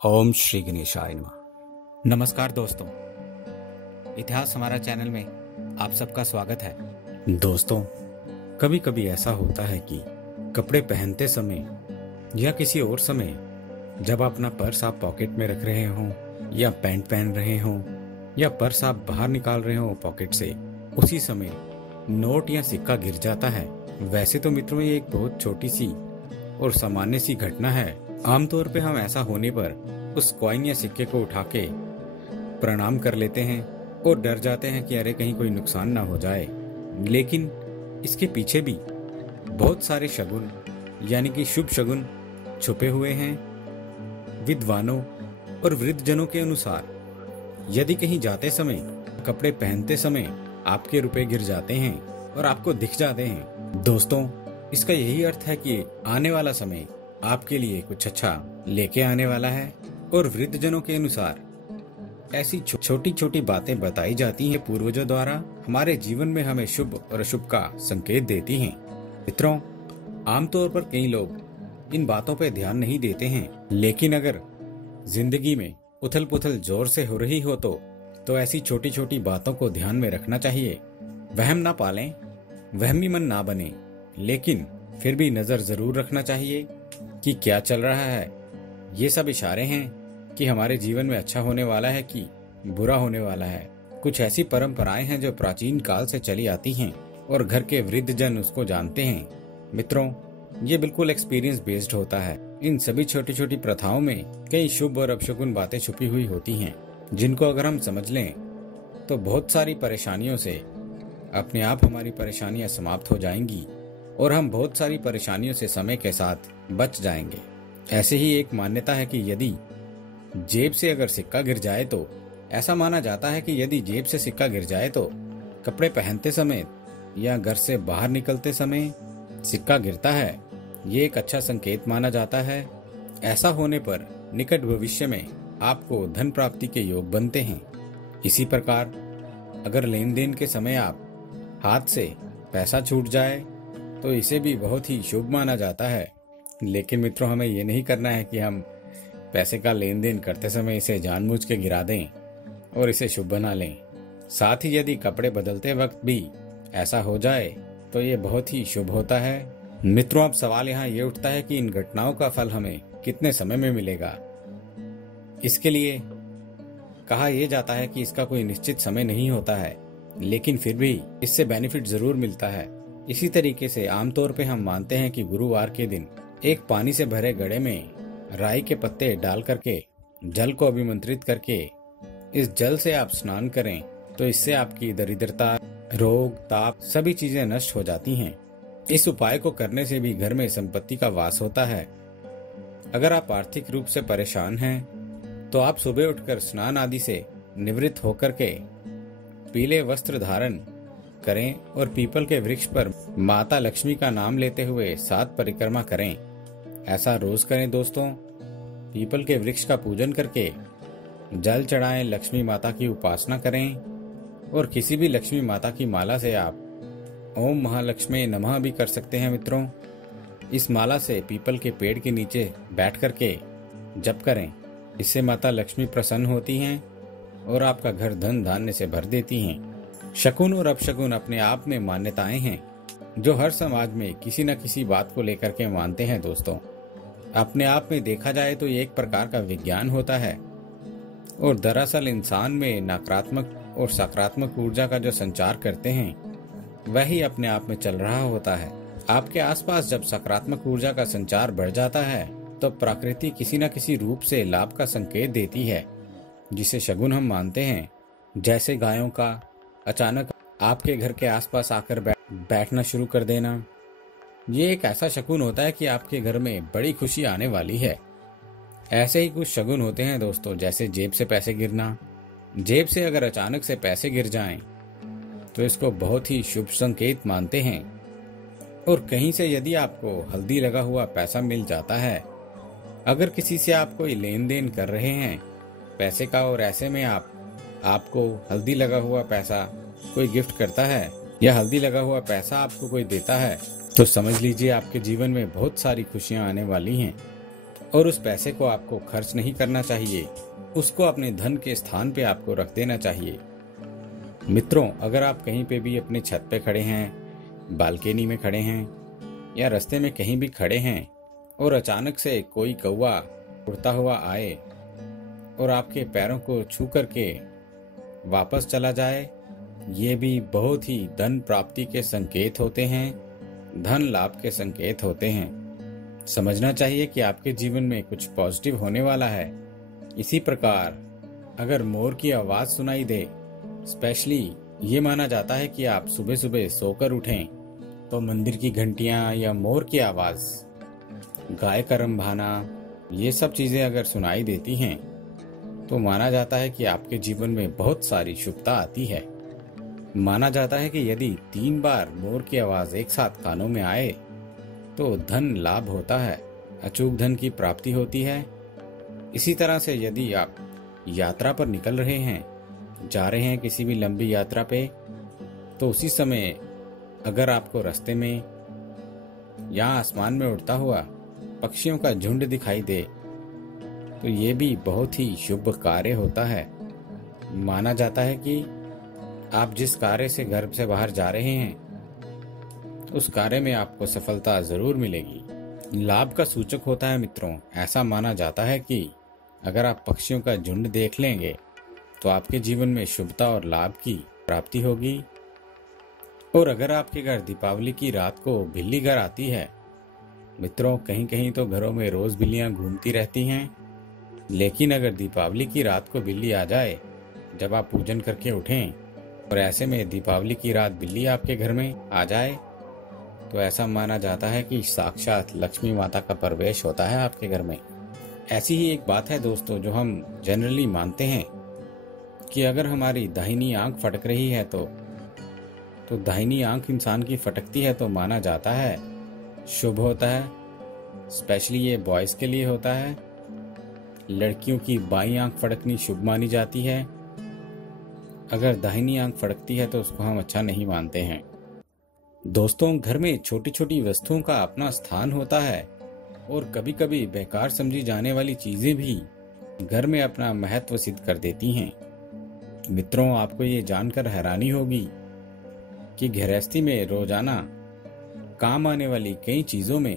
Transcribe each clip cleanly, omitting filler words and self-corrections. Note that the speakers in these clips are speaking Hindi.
ओम श्री गणेशाय नमः। नमस्कार दोस्तों, इतिहास हमारा चैनल में आप सबका स्वागत है। दोस्तों, कभी कभी ऐसा होता है कि कपड़े पहनते समय या किसी और समय जब आप अपना पर्स आप पॉकेट में रख रहे हों या पैंट पहन रहे हों या पर्स आप बाहर निकाल रहे हो पॉकेट से, उसी समय नोट या सिक्का गिर जाता है। वैसे तो मित्रों, ये एक बहुत छोटी सी और सामान्य सी घटना है। आमतौर पे हम ऐसा होने पर उस कॉइन या सिक्के को उठा के प्रणाम कर लेते हैं और डर जाते हैं कि अरे कहीं कोई नुकसान ना हो जाए। लेकिन इसके पीछे भी बहुत सारे शगुन यानी कि शुभ शगुन छुपे हुए हैं। विद्वानों और वृद्धजनों के अनुसार यदि कहीं जाते समय, कपड़े पहनते समय आपके रुपए गिर जाते हैं और आपको दिख जाते हैं, दोस्तों, इसका यही अर्थ है कि आने वाला समय आपके लिए कुछ अच्छा लेके आने वाला है। और वृद्धजनों के अनुसार ऐसी छोटी छोटी बातें बताई जाती हैं पूर्वजों द्वारा, हमारे जीवन में हमें शुभ और अशुभ का संकेत देती हैं। मित्रों, आमतौर पर कई लोग इन बातों पर ध्यान नहीं देते हैं, लेकिन अगर जिंदगी में उथल पुथल जोर से हो रही हो तो ऐसी छोटी छोटी बातों को ध्यान में रखना चाहिए। वहम ना पालें, वहमी मन ना बने, लेकिन फिर भी नजर जरूर रखना चाहिए कि क्या चल रहा है। ये सब इशारे हैं कि हमारे जीवन में अच्छा होने वाला है कि बुरा होने वाला है। कुछ ऐसी परंपराएं हैं जो प्राचीन काल से चली आती हैं और घर के वृद्ध जन उसको जानते हैं। मित्रों, ये बिल्कुल एक्सपीरियंस बेस्ड होता है। इन सभी छोटी छोटी प्रथाओं में कई शुभ और अपशगुन बातें छुपी हुई होती हैं, जिनको अगर हम समझ लें तो बहुत सारी परेशानियों से अपने आप हमारी परेशानियां समाप्त हो जाएंगी और हम बहुत सारी परेशानियों से समय के साथ बच जाएंगे। ऐसे ही एक मान्यता है कि यदि जेब से अगर सिक्का गिर जाए तो ऐसा माना जाता है कि यदि जेब से सिक्का गिर जाए तो कपड़े पहनते समय या घर से बाहर निकलते समय सिक्का गिरता है, ये एक अच्छा संकेत माना जाता है। ऐसा होने पर निकट भविष्य में आपको धन प्राप्ति के योग बनते हैं। इसी प्रकार अगर लेन देन के समय आप हाथ से पैसा छूट जाए तो इसे भी बहुत ही शुभ माना जाता है। लेकिन मित्रों, हमें ये नहीं करना है कि हम पैसे का लेन देन करते समय इसे जानबूझ के गिरा दें और इसे शुभ बना लें। साथ ही यदि कपड़े बदलते वक्त भी ऐसा हो जाए तो ये बहुत ही शुभ होता है। मित्रों, अब सवाल यहाँ ये उठता है कि इन घटनाओं का फल हमें कितने समय में मिलेगा। इसके लिए कहा यह जाता है कि इसका कोई निश्चित समय नहीं होता है, लेकिन फिर भी इससे बेनिफिट जरूर मिलता है। इसी तरीके से आमतौर पे हम मानते हैं कि गुरुवार के दिन एक पानी से भरे घड़े में राई के पत्ते डाल करके जल को अभिमंत्रित करके इस जल से आप स्नान करें तो इससे आपकी दरिद्रता, रोग, ताप सभी चीजें नष्ट हो जाती हैं। इस उपाय को करने से भी घर में संपत्ति का वास होता है। अगर आप आर्थिक रूप से परेशान हैं तो आप सुबह उठकर स्नान आदि से निवृत्त होकर के पीले वस्त्र धारण करें और पीपल के वृक्ष पर माता लक्ष्मी का नाम लेते हुए 7 परिक्रमा करें। ऐसा रोज करें दोस्तों। पीपल के वृक्ष का पूजन करके जल चढ़ाएं, लक्ष्मी माता की उपासना करें और किसी भी लक्ष्मी माता की माला से आप ओम महालक्ष्मी नमः भी कर सकते हैं। मित्रों, इस माला से पीपल के पेड़ के नीचे बैठ करके जप करें। इससे माता लक्ष्मी प्रसन्न होती हैं और आपका घर धन धान्य से भर देती हैं। शकुन और अपशकुन अपने आप में मान्यताएं हैं जो हर समाज में किसी न किसी बात को लेकर के मानते हैं। दोस्तों, अपने आप में देखा जाए तो ये एक प्रकार का विज्ञान होता है और दरअसल इंसान में नकारात्मक और सकारात्मक ऊर्जा का जो संचार करते हैं वही अपने आप में चल रहा होता है। आपके आसपास जब सकारात्मक ऊर्जा का संचार बढ़ जाता है तो प्रकृति किसी न किसी रूप से लाभ का संकेत देती है, जिसे शगुन हम मानते हैं। जैसे गायों का अचानक आपके घर के आसपास आकर बैठना शुरू कर देना, ये एक ऐसा शगुन होता है कि आपके घर में बड़ी खुशी आने वाली है। ऐसे ही कुछ शगुन होते हैं दोस्तों, जैसे जेब से पैसे गिरना। जेब से अगर अचानक से पैसे गिर जाएं तो इसको बहुत ही शुभ संकेत मानते हैं। और कहीं से यदि आपको हल्दी लगा हुआ पैसा मिल जाता है, अगर किसी से आप कोई लेन देन कर रहे हैं पैसे का और ऐसे में आपको हल्दी लगा हुआ पैसा कोई गिफ्ट करता है या हल्दी लगा हुआ पैसा आपको कोई देता है, तो समझ लीजिए आपके जीवन में बहुत सारी खुशियां आने वाली हैं। और उस पैसे को आपको खर्च नहीं करना चाहिए, उसको अपने धन के स्थान पे आपको रख देना चाहिए। मित्रों, अगर आप कहीं पे भी अपनी छत पे खड़े हैं, बालकनी में खड़े हैं या रास्ते में कहीं भी खड़े हैं और अचानक से कोई कौवा उड़ता हुआ आए और आपके पैरों को छू करके वापस चला जाए, ये भी बहुत ही धन प्राप्ति के संकेत होते हैं, धन लाभ के संकेत होते हैं। समझना चाहिए कि आपके जीवन में कुछ पॉजिटिव होने वाला है। इसी प्रकार अगर मोर की आवाज सुनाई दे, स्पेशली ये माना जाता है कि आप सुबह सुबह सोकर उठें तो मंदिर की घंटियां या मोर की आवाज, गाय का रंभाना, ये सब चीजें अगर सुनाई देती हैं तो माना जाता है कि आपके जीवन में बहुत सारी शुभता आती है। माना जाता है कि यदि 3 बार मोर की आवाज एक साथ कानों में आए तो धन लाभ होता है, अचूक धन की प्राप्ति होती है। इसी तरह से यदि आप यात्रा पर निकल रहे हैं, जा रहे हैं किसी भी लंबी यात्रा पे, तो उसी समय अगर आपको रास्ते में या आसमान में उड़ता हुआ पक्षियों का झुंड दिखाई दे तो ये भी बहुत ही शुभ कार्य होता है। माना जाता है कि आप जिस कार्य से घर से बाहर जा रहे हैं उस कार्य में आपको सफलता जरूर मिलेगी। लाभ का सूचक होता है मित्रों। ऐसा माना जाता है कि अगर आप पक्षियों का झुंड देख लेंगे तो आपके जीवन में शुभता और लाभ की प्राप्ति होगी। और अगर आपके घर दीपावली की रात को बिल्ली घर आती है, मित्रों कहीं कहीं तो घरों में रोज बिल्लियां घूमती रहती हैं, लेकिन अगर दीपावली की रात को बिल्ली आ जाए जब आप पूजन करके उठें और ऐसे में दीपावली की रात बिल्ली आपके घर में आ जाए तो ऐसा माना जाता है कि साक्षात लक्ष्मी माता का प्रवेश होता है आपके घर में। ऐसी ही एक बात है दोस्तों जो हम जनरली मानते हैं कि अगर हमारी दाहिनी आंख फटक रही है तो दाहिनी आंख इंसान की फटकती है तो माना जाता है शुभ होता है। स्पेशली ये बॉयज के लिए होता है। लड़कियों की बाईं आंख फटकनी शुभ मानी जाती है। अगर दाहिनी आंख फटकती है तो उसको हम अच्छा नहीं मानते हैं। दोस्तों, घर में छोटी छोटी वस्तुओं का अपना स्थान होता है और कभी कभी बेकार समझी जाने वाली चीजें भी घर में अपना महत्व सिद्ध कर देती हैं। मित्रों, आपको ये जानकर हैरानी होगी कि गृहस्थी में रोजाना काम आने वाली कई चीजों में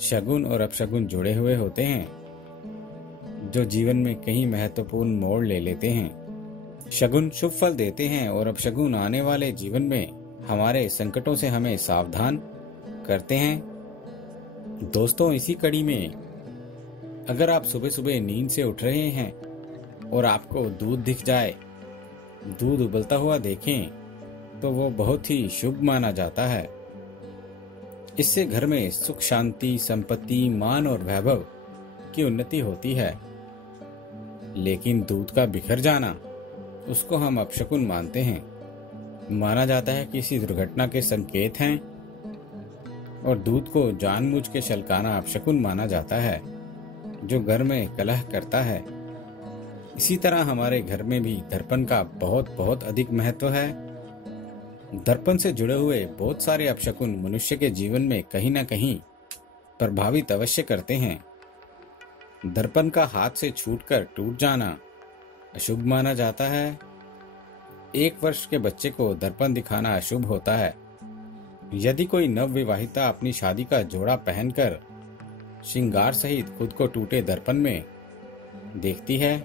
शगुन और अपशगुन जुड़े हुए होते हैं जो जीवन में कई महत्वपूर्ण मोड़ ले लेते हैं। शगुन शुभ फल देते हैं और अपशगुन आने वाले जीवन में हमारे संकटों से हमें सावधान करते हैं। दोस्तों, इसी कड़ी में अगर आप सुबह सुबह नींद से उठ रहे हैं और आपको दूध दिख जाए, दूध उबलता हुआ देखें, तो वो बहुत ही शुभ माना जाता है। इससे घर में सुख शांति, संपत्ति, मान और वैभव की उन्नति होती है। लेकिन दूध का बिखर जाना, उसको हम अपशकुन मानते हैं। माना जाता है कि किसी दुर्घटना के संकेत हैं और दूध को जानबूझ के छलकाना अपशकुन माना जाता है जो घर में कलह करता है। इसी तरह हमारे घर में भी दर्पण का बहुत बहुत अधिक महत्व है। दर्पण से जुड़े हुए बहुत सारे अपशकुन मनुष्य के जीवन में कहीं न कहीं प्रभावित अवश्य करते हैं। दर्पण का हाथ से छूटकर टूट जाना अशुभ माना जाता है। 1 वर्ष के बच्चे को दर्पण दिखाना अशुभ होता है। यदि कोई नवविवाहिता अपनी शादी का जोड़ा पहनकर श्रृंगार सहित खुद को टूटे दर्पण में देखती है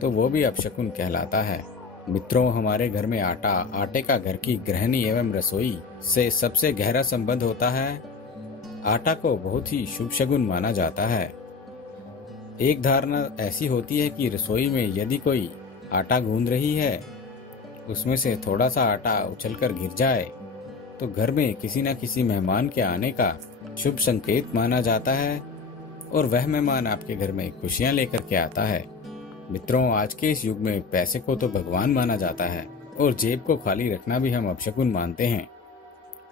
तो वो भी अपशकुन कहलाता है। मित्रों, हमारे घर में आटे का घर की गृहिणी एवं रसोई से सबसे गहरा संबंध होता है। आटा को बहुत ही शुभ शगुन माना जाता है। एक धारणा ऐसी होती है कि रसोई में यदि कोई आटा गूंद रही है, उसमें से थोड़ा सा आटा उछलकर गिर जाए तो घर में किसी न किसी मेहमान के आने का शुभ संकेत माना जाता है और वह मेहमान आपके घर में खुशियां लेकर के आता है। मित्रों, आज के इस युग में पैसे को तो भगवान माना जाता है और जेब को खाली रखना भी हम अपशकुन मानते हैं।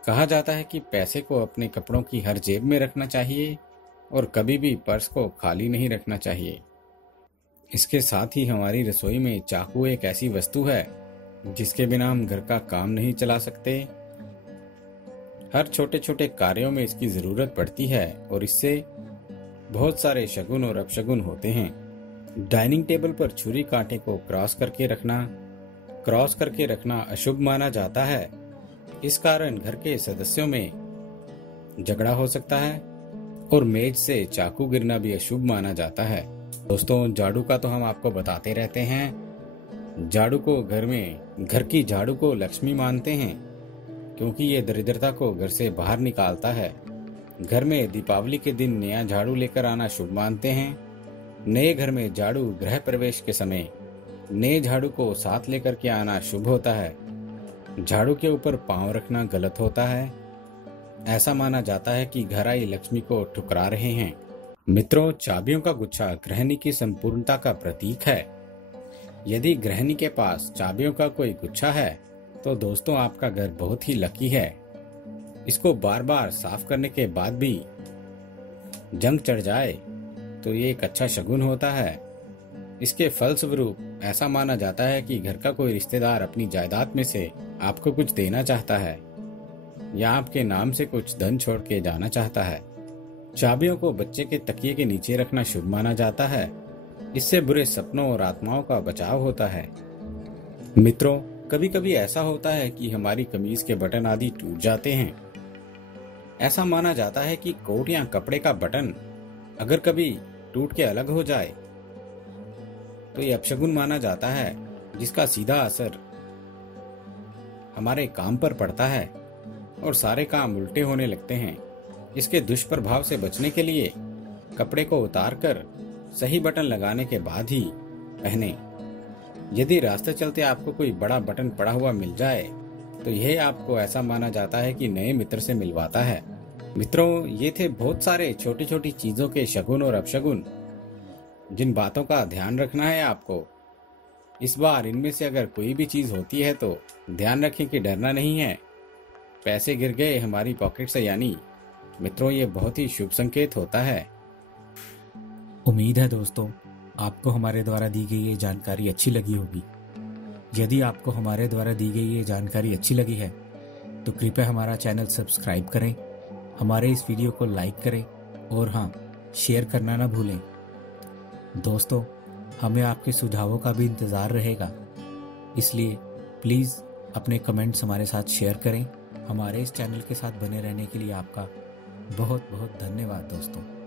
कहा जाता है कि पैसे को अपने कपड़ों की हर जेब में रखना चाहिए और कभी भी पर्स को खाली नहीं रखना चाहिए। इसके साथ ही हमारी रसोई में चाकू एक ऐसी वस्तु है जिसके बिना हम घर का काम नहीं चला सकते। हर छोटे छोटे कार्यों में इसकी जरूरत पड़ती है और इससे बहुत सारे शगुन और अपशगुन होते हैं। डाइनिंग टेबल पर छुरी कांटे को क्रॉस करके रखना अशुभ माना जाता है। इस कारण घर के सदस्यों में झगड़ा हो सकता है और मेज से चाकू गिरना भी अशुभ माना जाता है। दोस्तों, झाड़ू का तो हम आपको बताते रहते हैं। घर की झाड़ू को लक्ष्मी मानते हैं, क्योंकि ये दरिद्रता को घर से बाहर निकालता है। घर में दीपावली के दिन नया झाड़ू लेकर आना शुभ मानते हैं। नए घर में झाड़ू गृह प्रवेश के समय नए झाड़ू को साथ लेकर के आना शुभ होता है। झाड़ू के ऊपर पांव रखना गलत होता है। ऐसा माना जाता है कि घर आई लक्ष्मी को ठुकरा रहे हैं। मित्रों, चाबियों का गुच्छा गृहिणी की संपूर्णता का प्रतीक है। यदि गृहिणी के पास चाबियों का कोई गुच्छा है तो दोस्तों, आपका घर बहुत ही लकी है। इसको बार बार साफ करने के बाद भी जंग चढ़ जाए तो ये एक अच्छा शगुन होता है। इसके फलस्वरूप ऐसा माना जाता है कि घर का कोई रिश्तेदार अपनी जायदाद में से आपको कुछ देना चाहता है या आपके नाम से कुछ धन छोड़ के जाना चाहता है। चाबियों को बच्चे के तकिए के नीचे रखना शुभ माना जाता है। इससे बुरे सपनों और आत्माओं का बचाव होता है। मित्रों, कभी कभी ऐसा होता है कि हमारी कमीज के बटन आदि टूट जाते हैं। ऐसा माना जाता है कि कोट या कपड़े का बटन अगर कभी टूट के अलग हो जाए तो ये अपशगुन माना जाता है, जिसका सीधा असर हमारे काम पर पड़ता है और सारे काम उल्टे होने लगते हैं। इसके दुष्प्रभाव से बचने के लिए कपड़े को उतारकर सही बटन लगाने के बाद ही पहने। यदि रास्ते चलते आपको कोई बड़ा बटन पड़ा हुआ मिल जाए तो यह आपको ऐसा माना जाता है कि नए मित्र से मिलवाता है। मित्रों, ये थे बहुत सारे छोटी छोटी चीजों के शगुन और अपशगुन, जिन बातों का ध्यान रखना है आपको। इस बार इनमें से अगर कोई भी चीज होती है तो ध्यान रखें कि डरना नहीं है। पैसे गिर गए हमारी पॉकेट से, यानी मित्रों ये बहुत ही शुभ संकेत होता है। उम्मीद है दोस्तों, आपको हमारे द्वारा दी गई ये जानकारी अच्छी लगी होगी। यदि आपको हमारे द्वारा दी गई ये जानकारी अच्छी लगी है तो कृपया हमारा चैनल सब्सक्राइब करें, हमारे इस वीडियो को लाइक करें और हाँ, शेयर करना ना भूलें। दोस्तों, हमें आपके सुझावों का भी इंतज़ार रहेगा, इसलिए प्लीज़ अपने कमेंट्स हमारे साथ शेयर करें। हमारे इस चैनल के साथ बने रहने के लिए आपका बहुत बहुत धन्यवाद दोस्तों।